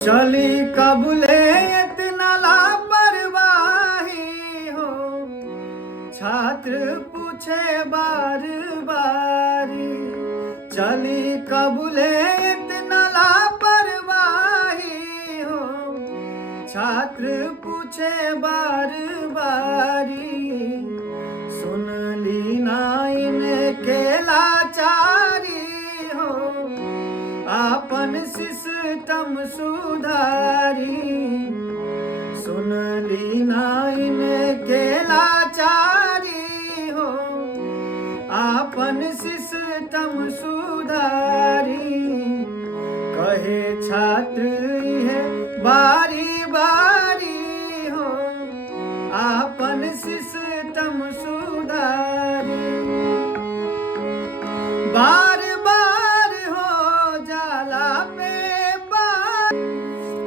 चली कबूले इतना लापरवाही हो, छात्र पूछे बार बारी। चली कबूले इतना लापरवाही हो, छात्र पूछे बार बारी। सुन ली ना इनके लाचारी हो, आपन सिस्टम सुधारी। सुन ली ना इनके लाचारी हो, आपन सिस्टम सुधारी। कहे छात्र है बा